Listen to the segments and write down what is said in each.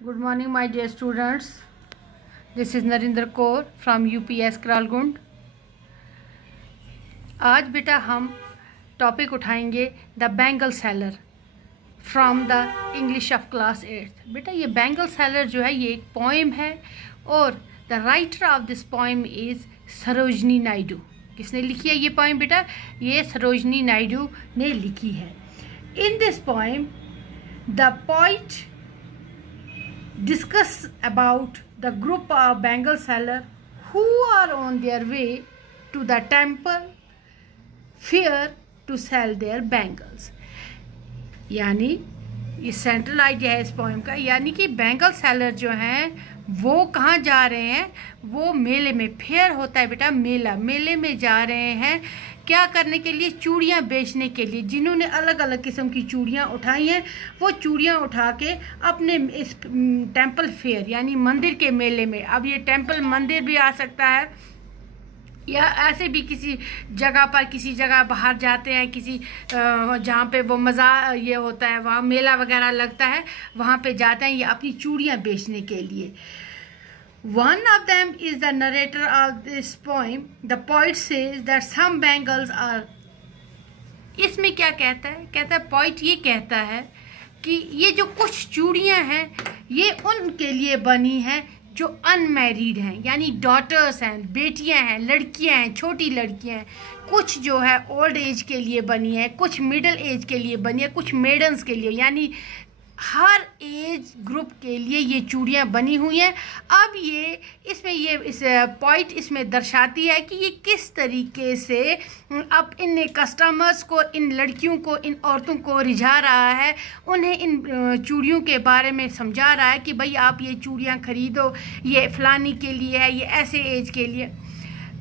Good morning, my dear students. This is Narinder Kaur from UPS Kralgund. आज बेटा हम topic उठाएंगे the bangle seller from the English of class 8th. बेटा ये bangle seller जो है ये एक पोएम है और the writer of this poem is Sarojini Naidu. किसने लिखी है ये पोएम बेटा? ये सरोजनी नायडू ने लिखी है. In this poem the poet discuss about the group of bangle seller who are on their way to the temple fair to sell their bangles. यानी ये सेंट्रल आइडिया है इस पोएम का. यानी कि बैंगल सेलर जो हैं वो कहाँ जा रहे हैं? वो मेले में. फेयर होता है बेटा मेला. मेले में जा रहे हैं क्या करने के लिए? चूड़ियाँ बेचने के लिए. जिन्होंने अलग अलग किस्म की चूड़ियाँ उठाई हैं वो चूड़ियाँ उठा के अपने इस टेंपल फेयर यानी मंदिर के मेले में. अब ये टेंपल मंदिर भी आ सकता है या ऐसे भी किसी जगह पर किसी जगह बाहर जाते हैं किसी जहाँ पे वो मज़ा ये होता है वहाँ मेला वगैरह लगता है वहाँ पे जाते हैं ये अपनी चूड़ियाँ बेचने के लिए. One of them is the narrator of this poem. The poet says that some bangles are. इसमें क्या कहता है? कहता है पोइट ये कहता है कि ये जो कुछ चूड़ियाँ हैं ये उनके लिए बनी हैं जो अनमैरिड हैं यानी डॉटर्स हैं, बेटियां हैं, लड़कियां हैं, छोटी लड़कियां हैं. कुछ जो है ओल्ड एज के लिए बनी है, कुछ मिडिल एज के लिए बनी है, कुछ मेडन्स के लिए. यानी हर एज ग्रुप के लिए ये चूड़ियाँ बनी हुई हैं. अब ये इसमें ये इस पॉइंट इसमें दर्शाती है कि ये किस तरीके से अब इन कस्टमर्स को, इन लड़कियों को, इन औरतों को रिझा रहा है. उन्हें इन चूड़ियों के बारे में समझा रहा है कि भाई आप ये चूड़ियाँ खरीदो, ये फलानी के लिए है, ये ऐसे एज के लिए.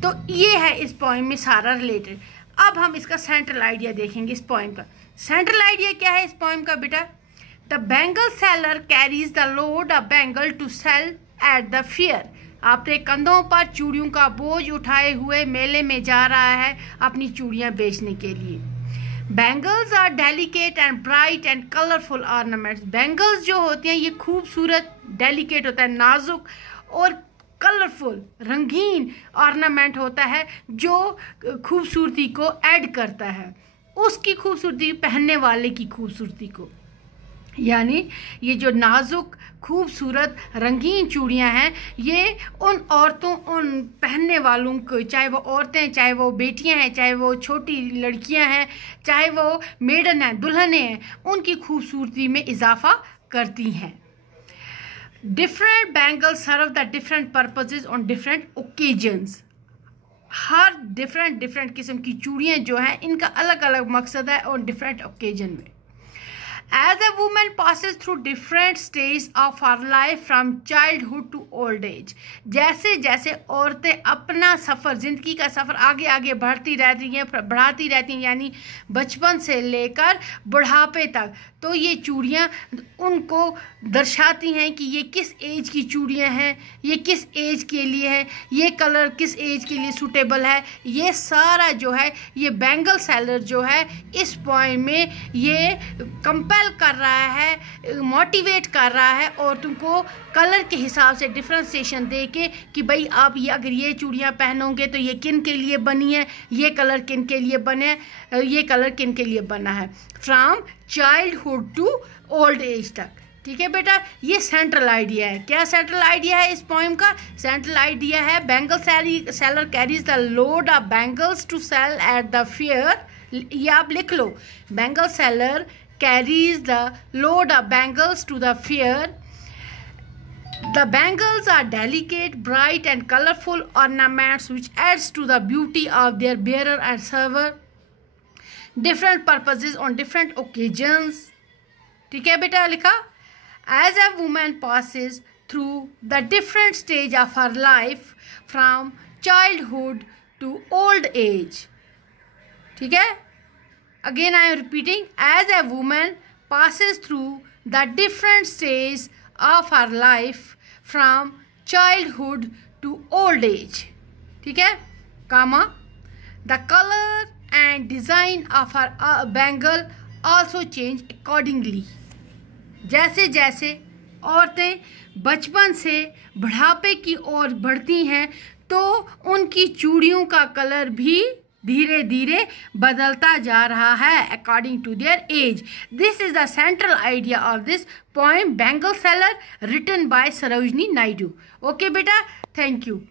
तो ये है इस पोएम में सारा रिलेटेड. अब हम इसका सेंट्रल आइडिया देखेंगे. इस पोएम का सेंट्रल आइडिया क्या है इस पोएम का बेटा? The bangle seller carries the load of bangle to sell at the fair. अपने कंधों पर चूड़ियों का बोझ उठाए हुए मेले में जा रहा है अपनी चूड़ियाँ बेचने के लिए. Bangles are delicate and bright and colorful ornaments. Bangles जो होती हैं ये खूबसूरत, delicate होता है, नाजुक और कलरफुल, रंगीन ऑर्नामेंट होता है जो खूबसूरती को ऐड करता है, उसकी खूबसूरती, पहनने वाले की खूबसूरती को. यानी ये जो नाजुक खूबसूरत रंगीन चूड़ियाँ हैं ये उन औरतों, उन पहनने वालों को, चाहे वो औरतें, चाहे वो बेटियाँ हैं, चाहे वो छोटी लड़कियाँ हैं, चाहे वो मेडन हैं, दुल्हनें हैं, उनकी खूबसूरती में इजाफा करती हैं. Different bangles serve the different purposes on different occasions. हर डिफरेंट किस्म की चूड़ियाँ जो हैं इनका अलग अलग मकसद है और डिफरेंट ओकेजन में. As a woman passes through different stages of her life from childhood to old age, जैसे जैसे औरतें अपना सफ़र, ज़िंदगी का सफ़र आगे आगे बढ़ाती रहती हैं यानी बचपन से लेकर बुढ़ापे तक, तो ये चूड़ियाँ उनको दर्शाती हैं कि ये किस एज की चूड़ियाँ हैं, ये किस एज के लिए है, ये कलर किस एज के लिए सूटेबल है. ये सारा जो है ये बैंगल सेलर जो है इस पोएम में ये कंपेल कर रहा है, मोटिवेट कर रहा है और तुमको कलर के हिसाब से डिफ्रेंसिएशन दे के कि भाई आप ये अगर ये चूड़ियाँ पहनोगे तो ये किन के लिए बनी है, ये कलर किन के लिए बने, ये कलर किन के लिए बना है, from childhood to old age तक. ठीक है बेटा, ये सेंट्रल आइडिया है. क्या सेंट्रल आइडिया है इस पोएम का? सेंट्रल आइडिया है bangle seller carries the load of bangles to sell at the fair. ये आप लिख लो, bangle seller carries the load of bangles to the fair. The bangles are delicate, bright and colorful ornaments which adds to the beauty of their bearer and server. Different purposes on different occasions. ठीक है बेटा लिखा. As a woman passes through the different stage of her life from childhood to old age. ठीक है. Again I am repeating, as a woman passes through the different stages of her life from childhood to old age. ठीक है, comma, the color and design of her bangle also change accordingly. जैसे जैसे औरतें बचपन से बुढ़ापे की ओर बढ़ती हैं तो उनकी चूड़ियों का कलर भी धीरे धीरे बदलता जा रहा है according to their age. This is the central idea of this poem bangle seller written by Sarojini Naidu. Okay बेटा, थैंक यू.